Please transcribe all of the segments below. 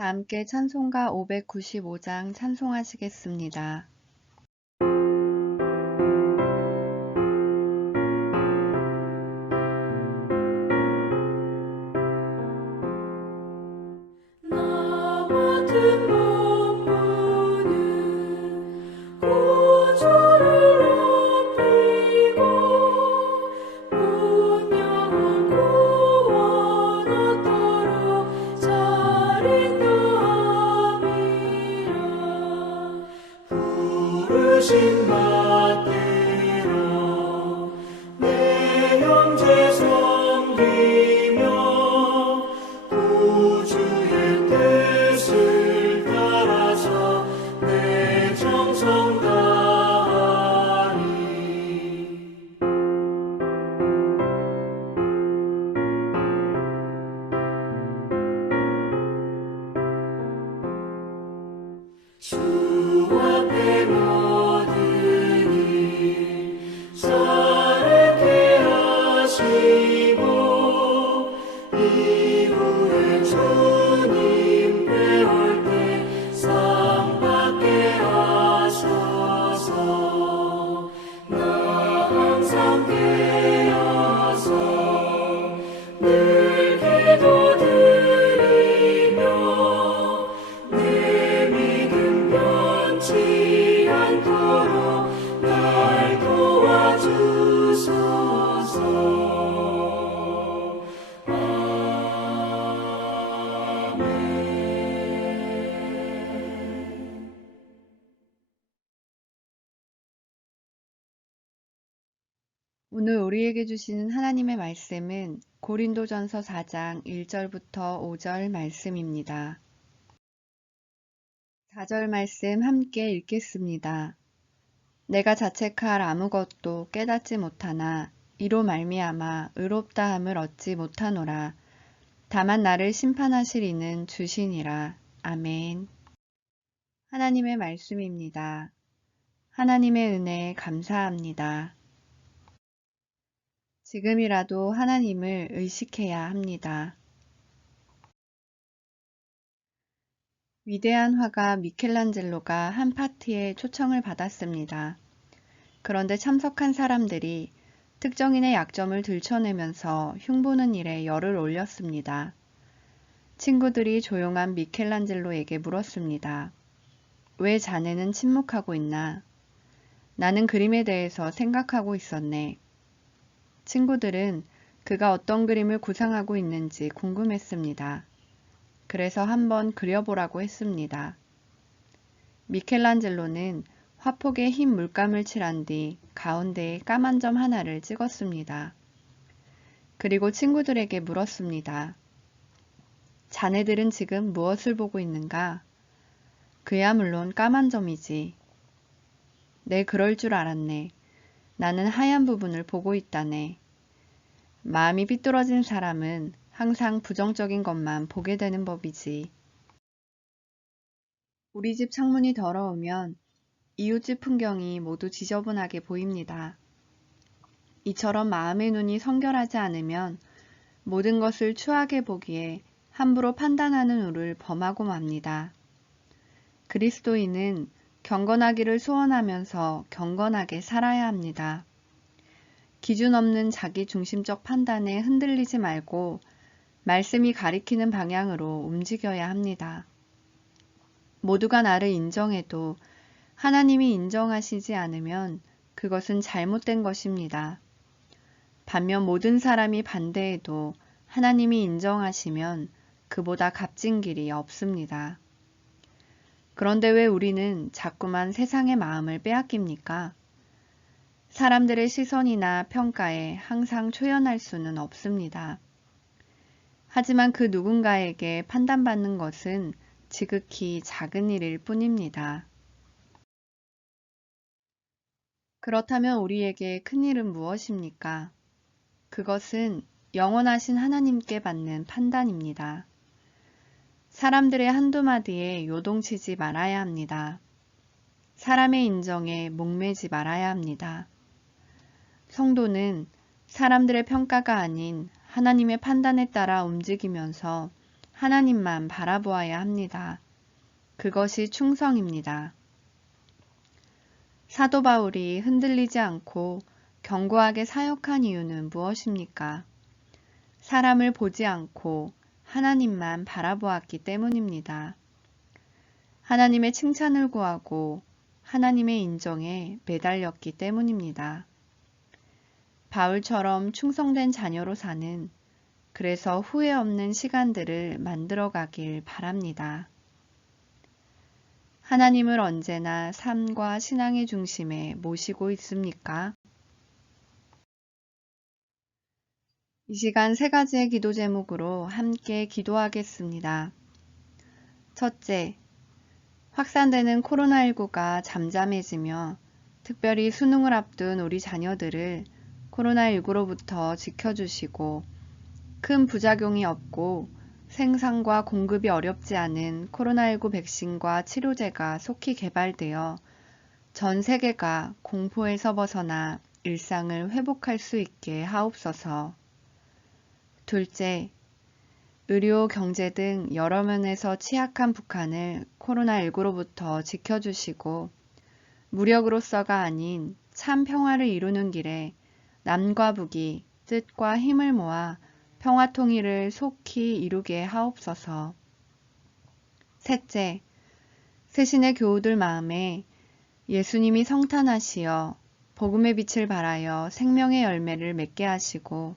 다 함께 찬송가 595장 찬송하시겠습니다. 나 맡은 본분은 구주를 높이고 분명한 구원 얻도록 자린다함이라. 부르심 받들어 내 형제 섬기며 구주의 뜻을 따라서 내 정성 다하리. 주 앞에 모든 일 선하게 하시고 이후에 주님 뵈올 때 상 받게 하소서. 나 항상 깨어서 늘 기도드리며 내 믿음 변치 않도록 날 도와주소서. 아멘. 오늘 우리에게 주시는 하나님의 말씀은 고린도전서 4장 1절부터 5절 말씀입니다. 4절 말씀 함께 읽겠습니다. 내가 자책할 아무것도 깨닫지 못하나 이로 말미암아 의롭다함을 얻지 못하노라. 다만 나를 심판하실 이는 주시니라. 아멘. 하나님의 말씀입니다. 하나님의 은혜에 감사합니다. 지금이라도 하나님을 의식해야 합니다. 위대한 화가 미켈란젤로가 한 파티에 초청을 받았습니다. 그런데 참석한 사람들이 특정인의 약점을 들춰내면서 흉보는 일에 열을 올렸습니다. 친구들이 조용한 미켈란젤로에게 물었습니다. 왜 자네는 침묵하고 있나? 나는 그림에 대해서 생각하고 있었네. 친구들은 그가 어떤 그림을 구상하고 있는지 궁금했습니다. 그래서 한번 그려보라고 했습니다. 미켈란젤로는 화폭에 흰 물감을 칠한 뒤 가운데에 까만 점 하나를 찍었습니다. 그리고 친구들에게 물었습니다. 자네들은 지금 무엇을 보고 있는가? 그야 물론 까만 점이지. 네, 그럴 줄 알았네. 나는 하얀 부분을 보고 있다네. 마음이 삐뚤어진 사람은 항상 부정적인 것만 보게 되는 법이지. 우리 집 창문이 더러우면 이웃집 풍경이 모두 지저분하게 보입니다. 이처럼 마음의 눈이 성결하지 않으면 모든 것을 추하게 보기에 함부로 판단하는 우를 범하고 맙니다. 그리스도인은 경건하기를 소원하면서 경건하게 살아야 합니다. 기준 없는 자기 중심적 판단에 흔들리지 말고 말씀이 가리키는 방향으로 움직여야 합니다. 모두가 나를 인정해도 하나님이 인정하시지 않으면 그것은 잘못된 것입니다. 반면 모든 사람이 반대해도 하나님이 인정하시면 그보다 값진 길이 없습니다. 그런데 왜 우리는 자꾸만 세상의 마음을 빼앗깁니까? 사람들의 시선이나 평가에 항상 초연할 수는 없습니다. 하지만 그 누군가에게 판단받는 것은 지극히 작은 일일 뿐입니다. 그렇다면 우리에게 큰 일은 무엇입니까? 그것은 영원하신 하나님께 받는 판단입니다. 사람들의 한두 마디에 요동치지 말아야 합니다. 사람의 인정에 목매지 말아야 합니다. 성도는 사람들의 평가가 아닌 하나님의 판단에 따라 움직이면서 하나님만 바라보아야 합니다. 그것이 충성입니다. 사도 바울이 흔들리지 않고 견고하게 사역한 이유는 무엇입니까? 사람을 보지 않고 하나님만 바라보았기 때문입니다. 하나님의 칭찬을 구하고 하나님의 인정에 매달렸기 때문입니다. 바울처럼 충성된 자녀로 사는, 그래서 후회 없는 시간들을 만들어 가길 바랍니다. 하나님을 언제나 삶과 신앙의 중심에 모시고 있습니까? 이 시간 세 가지의 기도 제목으로 함께 기도하겠습니다. 첫째, 확산되는 코로나19가 잠잠해지며 특별히 수능을 앞둔 우리 자녀들을 코로나19로부터 지켜주시고 큰 부작용이 없고 생산과 공급이 어렵지 않은 코로나19 백신과 치료제가 속히 개발되어 전 세계가 공포에서 벗어나 일상을 회복할 수 있게 하옵소서. 둘째, 의료, 경제 등 여러 면에서 취약한 북한을 코로나19로부터 지켜주시고 무력으로서가 아닌 참 평화를 이루는 길에 남과 북이 뜻과 힘을 모아 평화 통일을 속히 이루게 하옵소서. 셋째, 새신의 교우들 마음에 예수님이 성탄하시어 복음의 빛을 발하여 생명의 열매를 맺게 하시고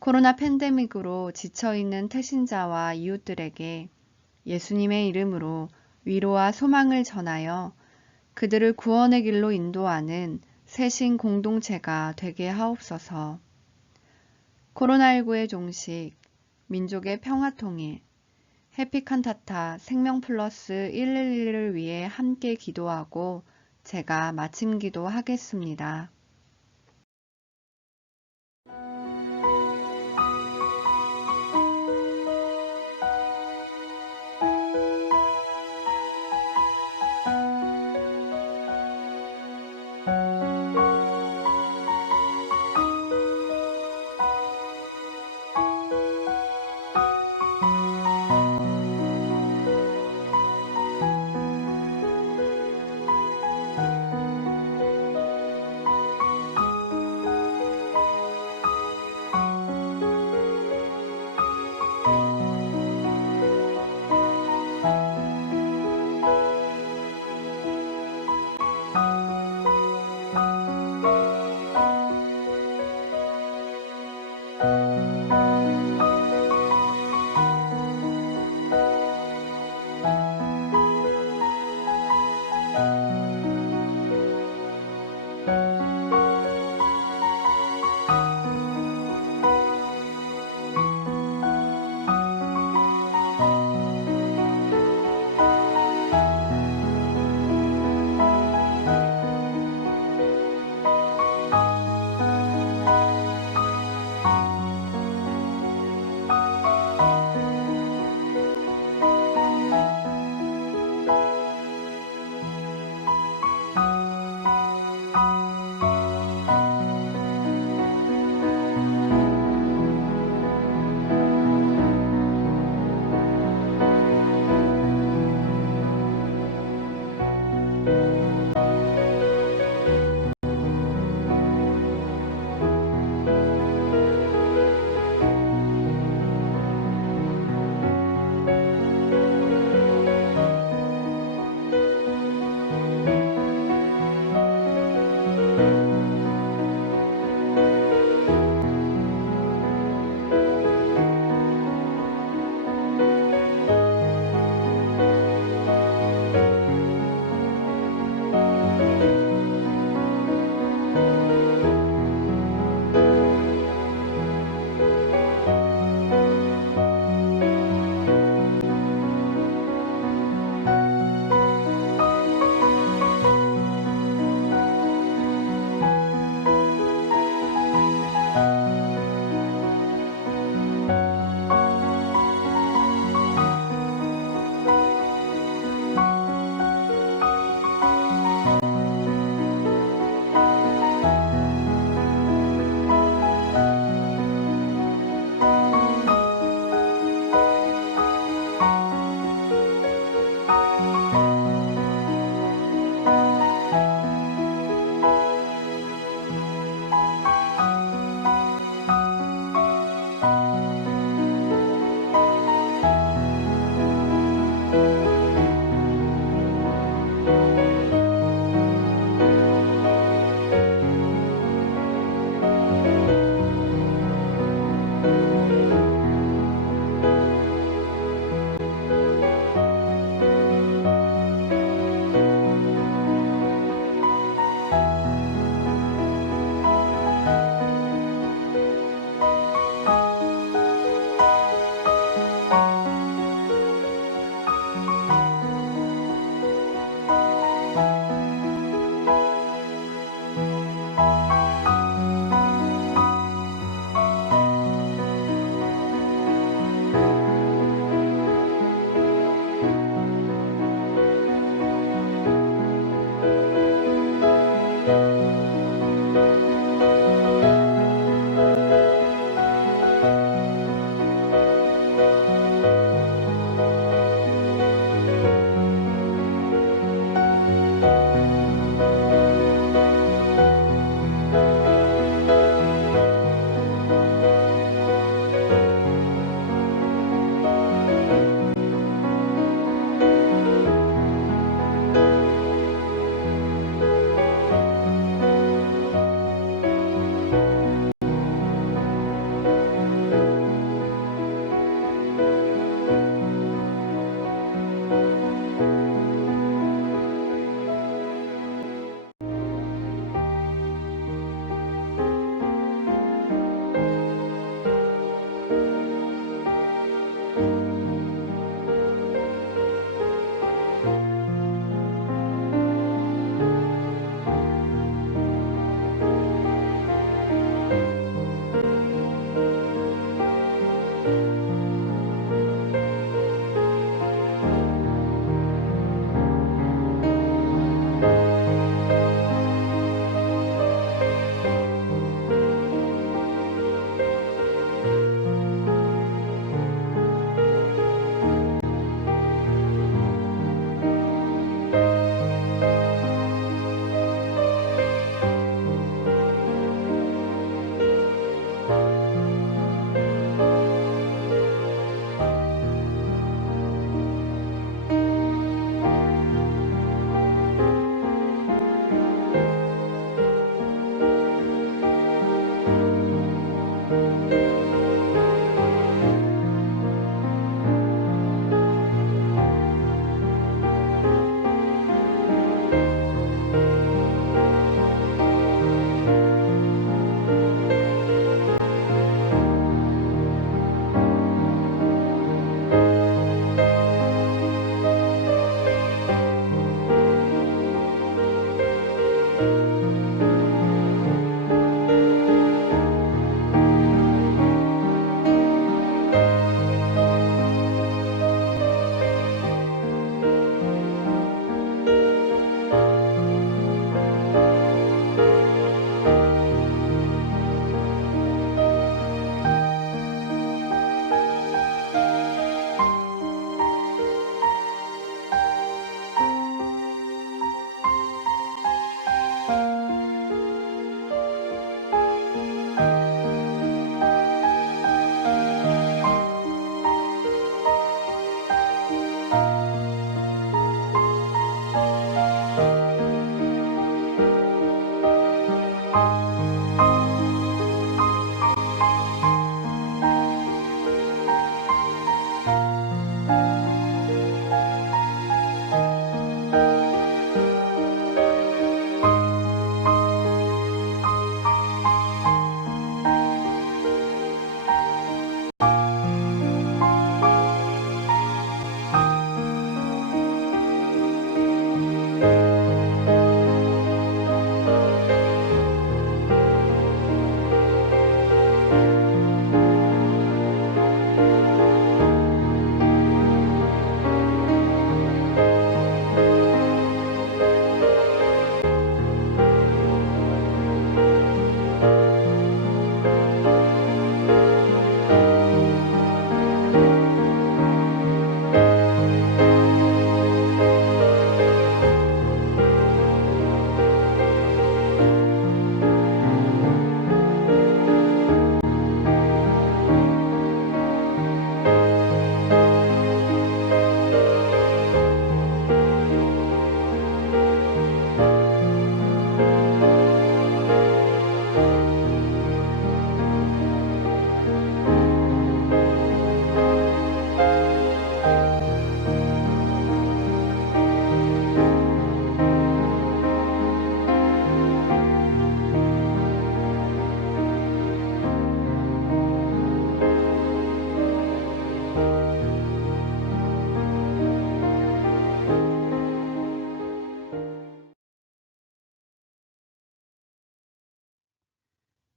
코로나 팬데믹으로 지쳐있는 태신자와 이웃들에게 예수님의 이름으로 위로와 소망을 전하여 그들을 구원의 길로 인도하는 새신 공동체가 되게 하옵소서. 코로나19의 종식, 민족의 평화통일, 해피칸타타 생명플러스 111을 위해 함께 기도하고 제가 마침 기도하겠습니다.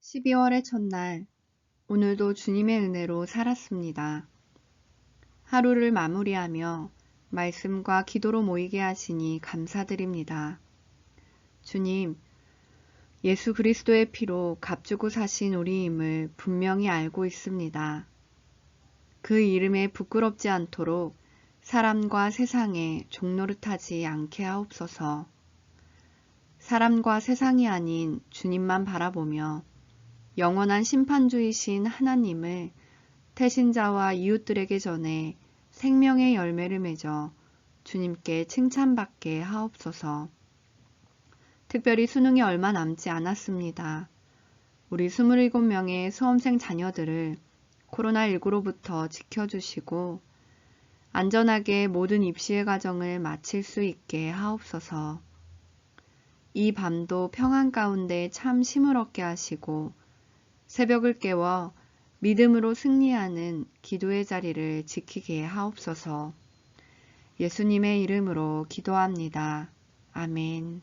12월의 첫날, 오늘도 주님의 은혜로 살았습니다. 하루를 마무리하며 말씀과 기도로 모이게 하시니 감사드립니다. 주님, 예수 그리스도의 피로 값주고 사신 우리임을 분명히 알고 있습니다. 그 이름에 부끄럽지 않도록 사람과 세상에 종노릇하지 않게 하옵소서. 사람과 세상이 아닌 주님만 바라보며 영원한 심판주이신 하나님을 태신자와 이웃들에게 전해 생명의 열매를 맺어 주님께 칭찬받게 하옵소서. 특별히 수능이 얼마 남지 않았습니다. 우리 27명의 수험생 자녀들을 코로나19로부터 지켜주시고 안전하게 모든 입시의 과정을 마칠 수 있게 하옵소서. 이 밤도 평안 가운데 참 힘을 얻게 하시고 새벽을 깨워 믿음으로 승리하는 기도의 자리를 지키게 하옵소서. 예수님의 이름으로 기도합니다. 아멘.